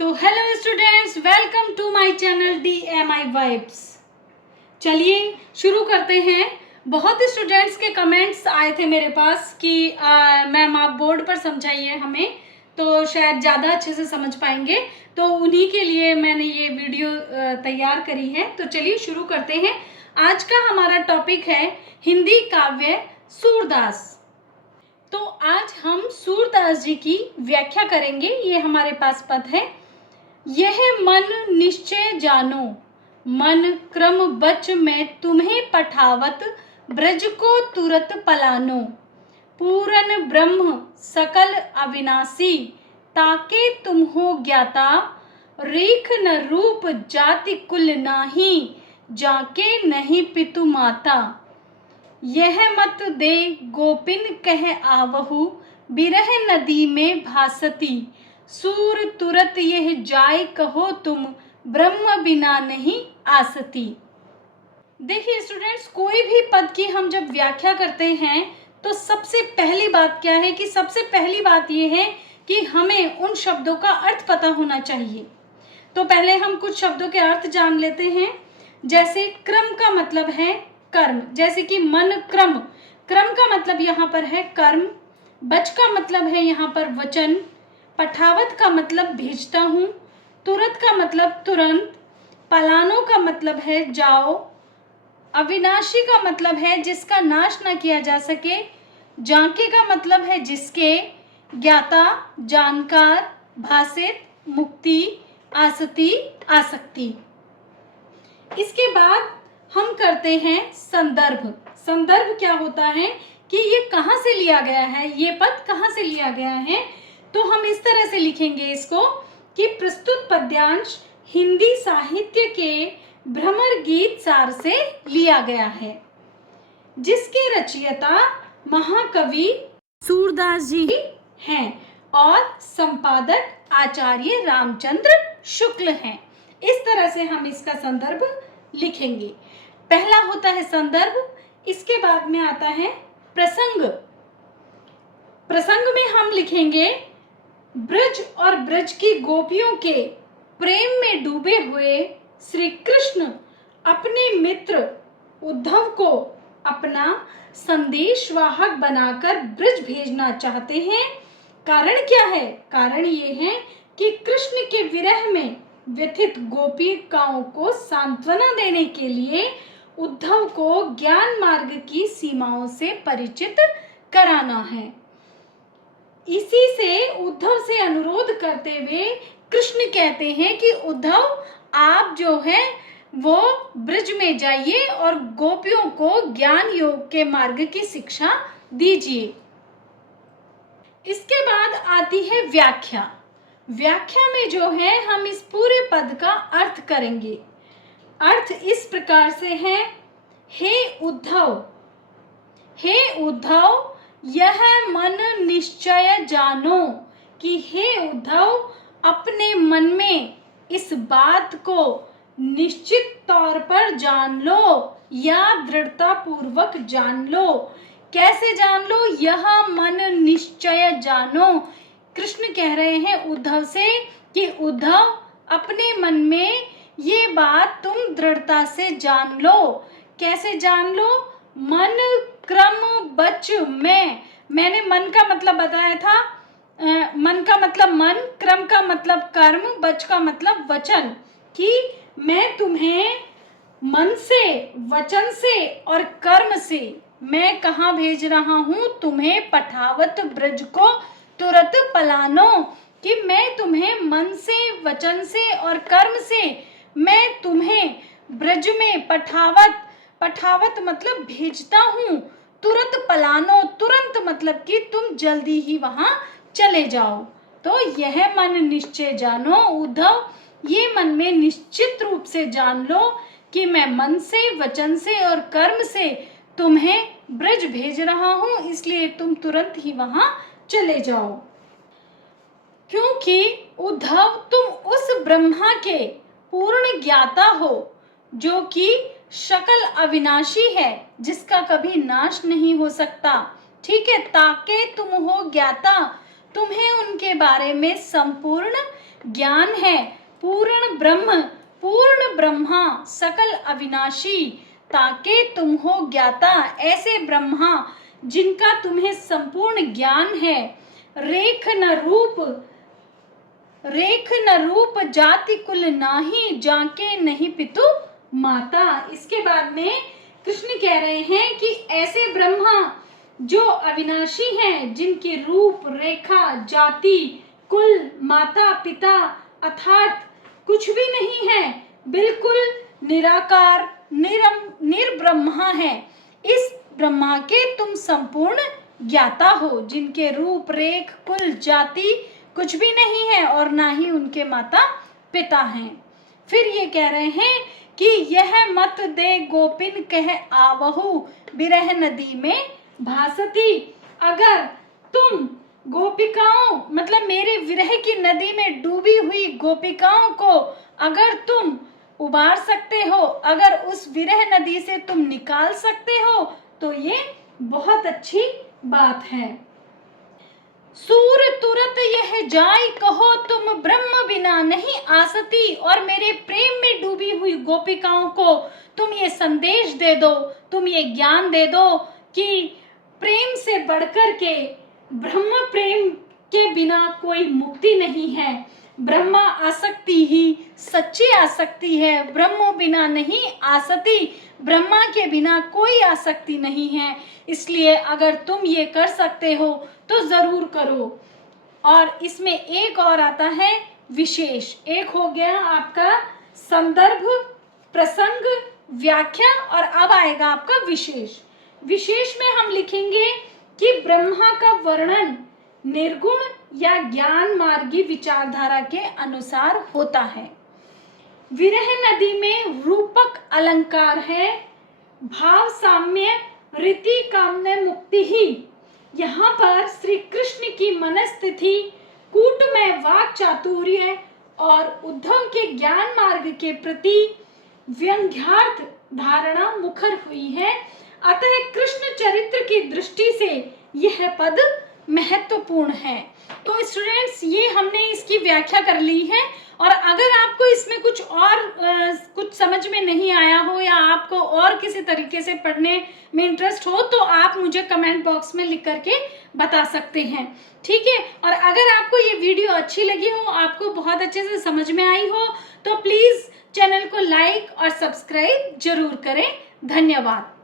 तो hello students, welcome to my channel DMI vibes. चलिए शुरू करते हैं। बहुत स्टूडेंट्स के कमेंट्स आए थे मेरे पास कि मैम आप बोर्ड पर समझाइए हमें, तो शायद ज़्यादा अच्छे से समझ पाएंगे। तो उन्हीं के लिए मैंने ये वीडियो तैयार करी है। तो चलिए शुरू करते हैं। आज का हमारा टॉपिक है हिंदी काव्य सूरदास। तो आज हम सूरदास जी की व्याख्या करेंगे। ये हमारे पास पद है। यह मन निश्चय जानो, मन क्रम बच मैं तुम्हें पठावत, ब्रज को तुरत पलानो। पूरन ब्रह्म सकल अविनाशी, ताके तुम हो ज्ञाता। रेख न रूप जाति कुल नाही, जाके नहीं पितु माता। यह मत दे गोपिन कह आवहु, बिरह नदी में भासती। सूर तुरत यह जाय कहो तुम, ब्रह्म बिना नहीं आसती। देखिए स्टूडेंट्स, कोई भी पद की हम जब व्याख्या करते हैं तो सबसे पहली बात क्या है कि सबसे पहली बात यह है कि हमें उन शब्दों का अर्थ पता होना चाहिए। तो पहले हम कुछ शब्दों के अर्थ जान लेते हैं। जैसे क्रम का मतलब है कर्म, जैसे कि मन क्रम, क्रम का मतलब यहाँ पर है कर्म। बच का मतलब है यहाँ पर वचन। पठावत का मतलब भेजता हूँ। तुरत का मतलब तुरंत। पलानो का मतलब है जाओ। अविनाशी का मतलब है जिसका नाश न किया जा सके। जाके का मतलब है जिसके। ज्ञाता जानकार। भासित मुक्ति। आसति आसक्ति। इसके बाद हम करते हैं संदर्भ। संदर्भ क्या होता है कि ये कहाँ से लिया गया है, ये पद कहाँ से लिया गया है। तो हम इस तरह से लिखेंगे इसको कि प्रस्तुत पद्यांश हिंदी साहित्य के भ्रमर गीत सार से लिया गया है, जिसके रचयिता महाकवि सूरदास जी हैं और संपादक आचार्य रामचंद्र शुक्ल हैं। इस तरह से हम इसका संदर्भ लिखेंगे। पहला होता है संदर्भ, इसके बाद में आता है प्रसंग। प्रसंग में हम लिखेंगे ब्रज और ब्रज की गोपियों के प्रेम में डूबे हुए श्री कृष्ण अपने मित्र उद्धव को अपना संदेशवाहक बनाकर ब्रज भेजना चाहते हैं। कारण क्या है? कारण ये है कि कृष्ण के विरह में व्यथित गोपिकाओं को सांत्वना देने के लिए उद्धव को ज्ञान मार्ग की सीमाओं से परिचित कराना है। इसी से उद्धव से अनुरोध करते हुए कृष्ण कहते हैं कि उद्धव आप जो है वो ब्रज में जाइए और गोपियों को ज्ञान योग के मार्ग की शिक्षा दीजिए। इसके बाद आती है व्याख्या। व्याख्या में जो है हम इस पूरे पद का अर्थ करेंगे। अर्थ इस प्रकार से है। हे उद्धव, हे उद्धव यह मन निश्चय जानो, कि हे उद्धव अपने मन में इस बात को निश्चित तौर पर जान लो या दृढ़ता पूर्वक जान लो। कैसे जान लो? यह मन निश्चय जानो। कृष्ण कह रहे हैं उद्धव से कि उद्धव अपने मन में ये बात तुम दृढ़ता से जान लो। कैसे जान लो? मन क्रम बच मैंने मन का मतलब बताया था। मन का मतलब मन, क्रम का मतलब कर्म, बच का मतलब वचन, कि मैं तुम्हें मन से, वचन से और कर्म से मैं कहाँ भेज रहा हूँ? तुम्हें पठावत ब्रज को तुरत पलानो, कि मैं तुम्हें मन से, वचन से और कर्म से मैं तुम्हें ब्रज में पठावत मतलब भेजता हूँ। तुरत पलानो, तुरंत मतलब कि तुम जल्दी ही वहां चले जाओ। तो यह मन निश्चय जानो उद्धव, ये मन में निश्चित रूप से जान लो कि मैं मन से, वचन से और कर्म से तुम्हें ब्रज भेज रहा हूँ, इसलिए तुम तुरंत ही वहां चले जाओ। क्योंकि उद्धव तुम उस ब्रह्मा के पूर्ण ज्ञाता हो जो कि सकल अविनाशी है, जिसका कभी नाश नहीं हो सकता। ठीक है, ताके तुम हो ज्ञाता, तुम्हें उनके बारे में संपूर्ण ज्ञान है। पूर्ण ब्रह्म, पूर्ण ब्रह्मा, सकल अविनाशी, ताकि तुम हो ज्ञाता, ऐसे ब्रह्मा जिनका तुम्हें संपूर्ण ज्ञान है। रेख न रूप जाति कुल नाही, जाके नहीं पितु माता। इसके बाद में कृष्ण कह रहे हैं कि ऐसे ब्रह्मा जो अविनाशी हैं, जिनके रूप, रेखा, जाति, कुल, माता पिता अर्थात कुछ भी नहीं है, बिल्कुल निराकार निर्ब्रह्मा है। इस ब्रह्मा के तुम संपूर्ण ज्ञाता हो, जिनके रूप, रेख, कुल, जाति कुछ भी नहीं है और ना ही उनके माता पिता हैं। फिर ये कह रहे हैं कि यह मत दे गोपिन कह आवहु, बिरह नदी में भासती। अगर तुम गोपिकाओं मतलब मेरे विरह की नदी में डूबी हुई गोपिकाओं को अगर तुम उबार सकते हो, अगर उस विरह नदी से तुम निकाल सकते हो, तो ये बहुत अच्छी बात है। सूर तुरत यह जाय कहो, तुम ब्रह्म बिना नहीं आसती। और मेरे प्रेम में डूबी हुई गोपिकाओं को तुम ये संदेश दे दो, तुम ये ज्ञान दे दो कि प्रेम से बढ़कर के ब्रह्म प्रेम के बिना कोई मुक्ति नहीं है। ब्रह्मा आसक्ति ही सच्ची आसक्ति है, ब्रह्म बिना नहीं आसती, ब्रह्मा के बिना कोई आसक्ति नहीं है। इसलिए अगर तुम ये कर सकते हो तो जरूर करो। और इसमें एक और आता है विशेष। एक हो गया आपका संदर्भ, प्रसंग, व्याख्या और अब आएगा आपका विशेष। विशेष में हम लिखेंगे कि ब्रह्मा का वर्णन निर्गुण या ज्ञान मार्गी विचारधारा के अनुसार होता है। विरह नदी में रूपक अलंकार है, भाव साम्य, रीति कामने मुक्ति ही। यहाँ पर श्री कृष्ण की मनस्थिति, कूटमय वाक चातुर्य और उद्धव के ज्ञान मार्ग के प्रति व्यंग्यार्थ धारणा मुखर हुई है। अतः कृष्ण चरित्र की दृष्टि से यह पद महत्वपूर्ण है। तो स्टूडेंट्स, ये हमने इसकी व्याख्या कर ली है। और अगर आपको इसमें कुछ समझ में नहीं आया हो या आपको और किसी तरीके से पढ़ने में इंटरेस्ट हो तो आप मुझे कमेंट बॉक्स में लिख करके बता सकते हैं, ठीक है। और अगर आपको ये वीडियो अच्छी लगी हो, आपको बहुत अच्छे से समझ में आई हो, तो प्लीज़ चैनल को लाइक और सब्सक्राइब जरूर करें। धन्यवाद।